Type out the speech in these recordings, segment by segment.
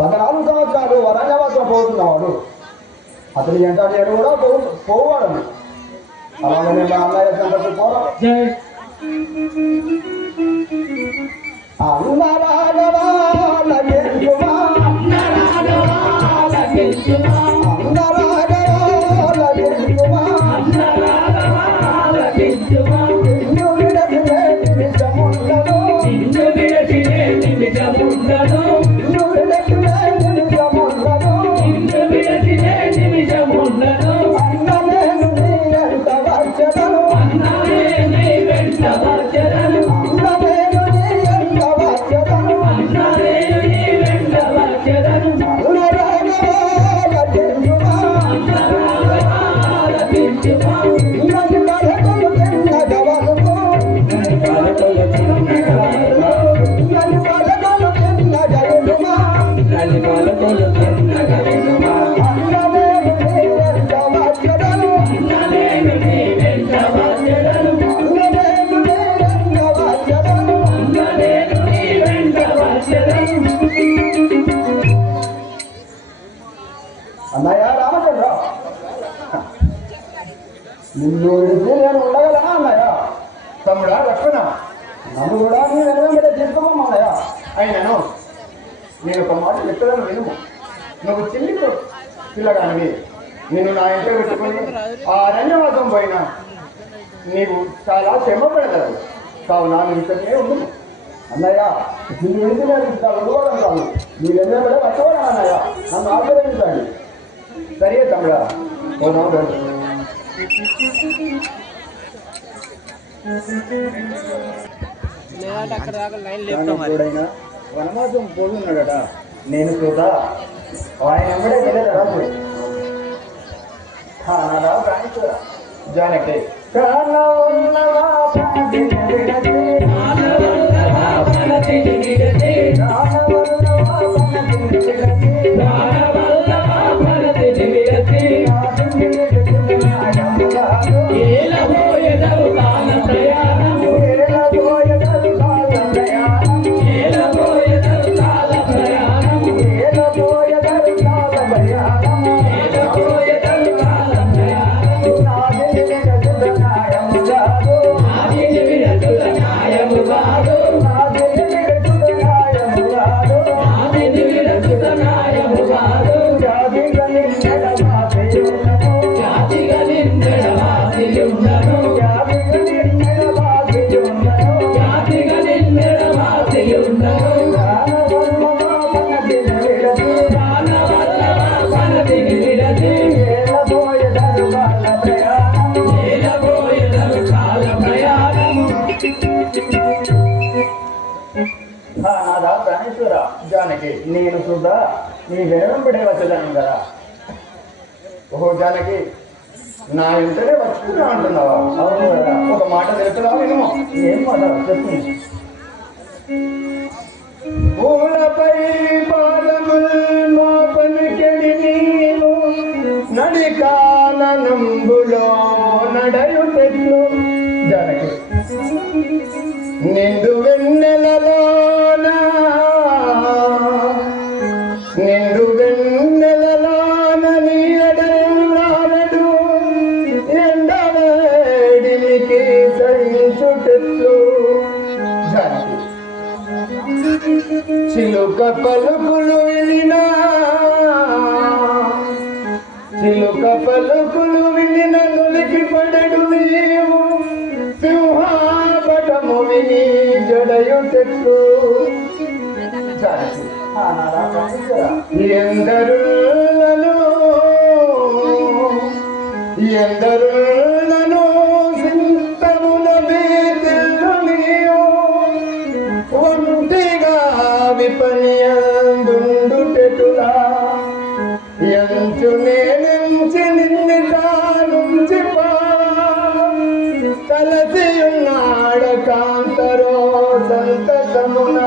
పద్నాలుగు సంవత్సరాలు వరణ్యవాసం పోతున్నాడు. అతని ఎంత నేను కూడా పో పోవాడని అలాగనే మా అన్నయ్య సంగతి పోరా. జై. అందరాగవాలగెంచుమా, నన్ను కూడా నీ వెనకంబడే తీసుకోమా అన్నయ్య అయినను. నేను ఒక మాట చెప్తాను వినుము నువ్వు చిన్ని పిల్లగానివి. నేను నా ఇంట్లో పెట్టుకుని ఆ అరణ్యవాసం పోయిన నీవు చాలా శ్రమ పెడతారు కావున నువ్వు ఇక్కడనే ఉండు. అన్నయ్య నిన్ను విడిచి నేను ఇంకా ఉండగలను కాదు? నీ వెనకంబడే అన్నయ్య. నన్ను ఆశీర్వదించండి. సరే తమ్ముడా పోదాం Thank you. ఎప్పుడైనా వనవాసం పోతున్నాడట. నేను చూదా ఆయన ఎంబడే వెళ్ళేది రాజు నాదా ప్రాణిస్తురా జానకి కానవన్నవా ప్రాణిని నాదా ప్రాణేశ్వర జానకి నేను చూద్దా నీ వెనకంబడే వచ్చేదాన్ని కదా. ఓహో జానకి నా ఇంటనే వచ్చుకున్నా అంటున్నావా? అవును కదా ఒక మాట తెలుసులా నేను ఏం మాట? చెప్పు. పూలపై పాదముల్ మోపనికెడి నీవు నడికాలనంబులో నడయుటెట్లు. జనకి నిండు ছিল কপাল কুলো না ছিল কপাল কুলো না গলিকে পড়ে ডুবিও সিংহা বড় মোহিনী জড়ায়ু টেকু প্রিয়ঙ্করুল కలసి ఉన్నాడ కాంతరో సంతతమున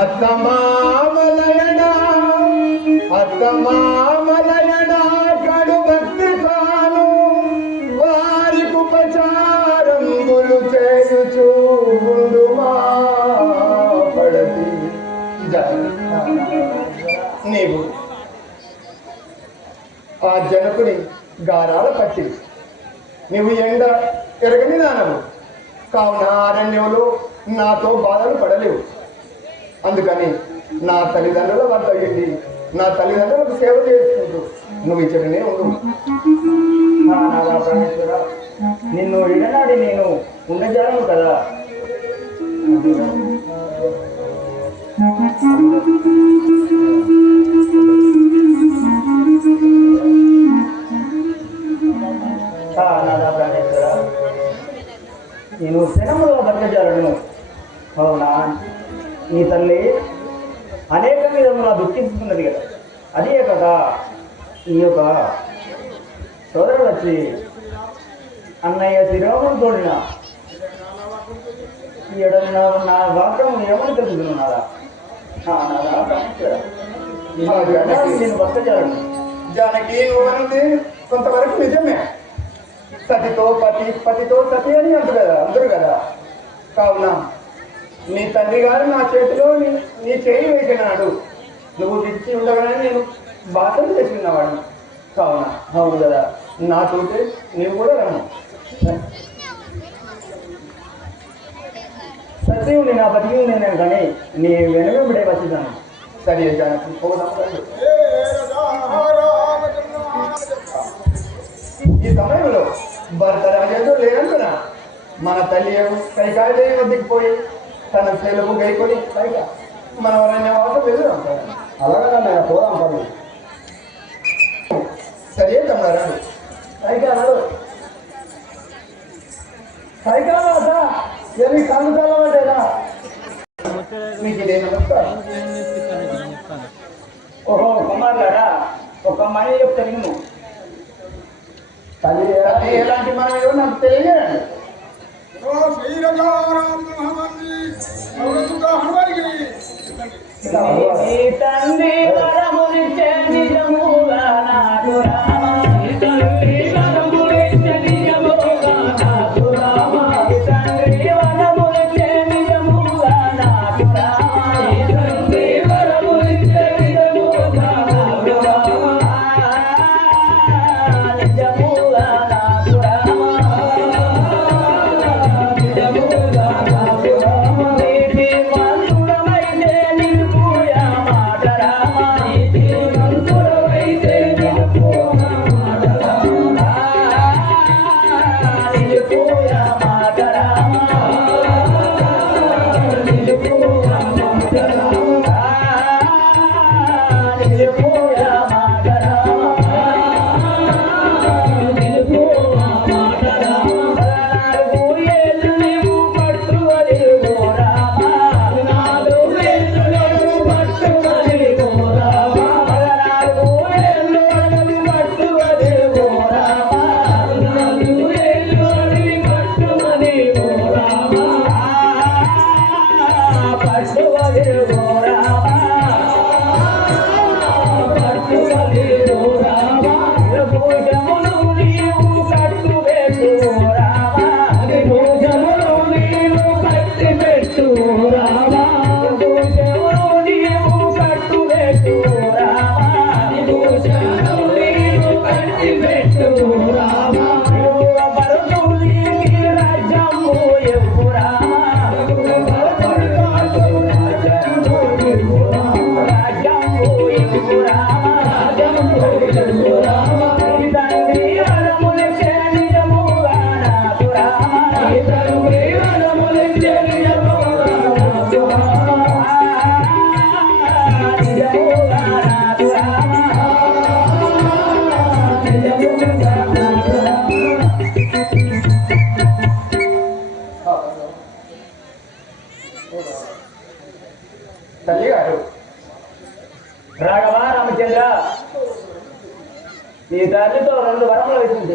అత్తమామలయడా అత్తమామలయడా కడు భక్తి తాను వారికి ఉపచారంబులు చేయుచు ఉండుమా పడతి. నీవు ఆ జనకుని గారాల పట్టింది నీవు ఎండ ఎరగని దానవు కావున అరణ్యంలో నాతో బాధలు పడలేవు. అందుకని నా తల్లిదండ్రుల వద్ద నా తల్లిదండ్రులకు సేవ చేసుకుంటూ నువ్వు ఇచ్చడనే ఉండు. అవునా? నీ తల్లి అనేక విధములా దుఃఖిస్తున్నది కదా. అదే కదా ఈ యొక్క సోదరుడు వచ్చి అన్నయ్య శ్రీరాముడు తోడిన ఈడ నా నా వాక్యం ఏమని తెలుసుకున్నారా నాదా పరమేశ్వర. నిన్ను జానకి నువ్వు కొంతవరకు నిజమే. సతితో పతి పతితో సతి అని అంటారు కదా అందరు కదా. కావున నీ తల్లి గారు నా చేతిలో నీ- చేయి వేసినాడు. నువ్వు తెచ్చి ఉండగానే నేను బాధలు చేసినవాడు కావున అవును కదా నా తోటి నేను కూడా రమ్ము. సత్యుని నా బతికి నేను కానీ నీ వెనుకబడే వచ్చిందాను సరే జానకి పోదాం ఈ సమయంలో భర్త రాజేంద్రుడు లేనందున మన తల్లి కైకాదేవి వద్దకు పోయి తన సెలవు గైకొని పైగా మన అరణ్యవాసం వెళ్దాం అలాగే అన్నయ్య పోదాం పని సరే తమ్ముడారా అయితే అన్నాడు సైకాలత ఏమి కందుకాలం అంటేనా మీకు ఇదే నమస్కారం. ఓహో కుమారులారా ఒక మనీ చెప్తా నేను తల్లి ఎలాంటి మనం ఏమో నాకు తెలియజేయండి నీ తండ్రి వరములిచ్చే నిజముగా నాకు రామ.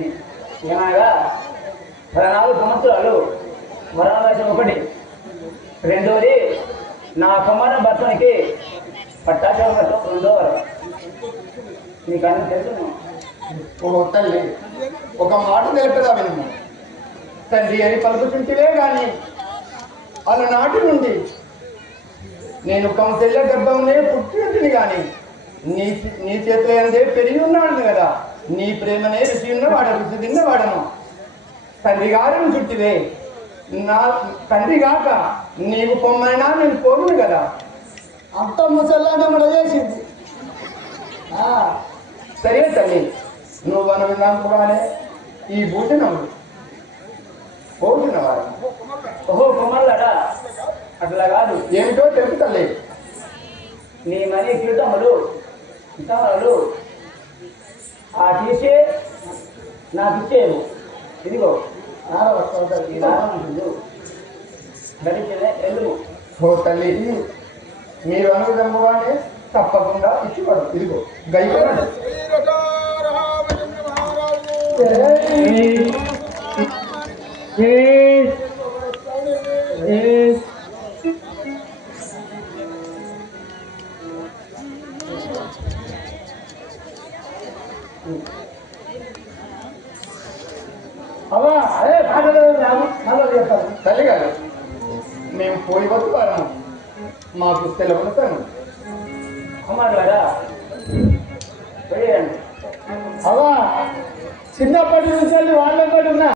జరిగింది ఏమనగా పద్నాలుగు సంవత్సరాలు వరవలసిన ఒకటి రెండోది నా కుమార భర్తనికి పట్టాచారం రెండో నీకు అన్నీ తెలుసు ఓ తల్లి ఒక మాట తెలిపేదా వినము? తండ్రి అని పలుకుతుంటివే కానీ అలనాటి నుండి నేను కౌశల్య గర్భంలో పుట్టినట్టుని కానీ నీ నీ చేతిలో అందే పెరిగి ఉన్నాడు కదా? నీ ప్రేమనే రుచి ఉన్నవాడ రుచి తిన్నవాడను. తండ్రి గారిని చుట్టివే. నా తండ్రి గాక నీవు పొమ్మైనా నేను పోగును కదా. అంత ముసల్లానే మన చేసింది. ఆ, సరే తల్లి నువ్వు అనుకున్నాను ఈ భూషణములు పోతున్నవారు ఓహో కుమారులారా అట్లా కాదు. ఏమిటో తెలుపు తల్లి. నీ మనీ తీర్థములు ఇతములు ఆ తీసే నాకు ఇచ్చేవు ఇదిగో నారవ సోదరి. ఈ దానం ఉంటుంది గడిచిన ఎల్లు ఓ తల్లి మీరు అనుకున్నవానే తప్పకుండా ఇచ్చివాడు ఇదిగో అదే తల్లి గారు మేము పోయి వద్దు వారము మాకు తెలవని తను. అమ్మారా అవ్వా చిన్నప్పటి నుంచి వాళ్ళ ఉన్నా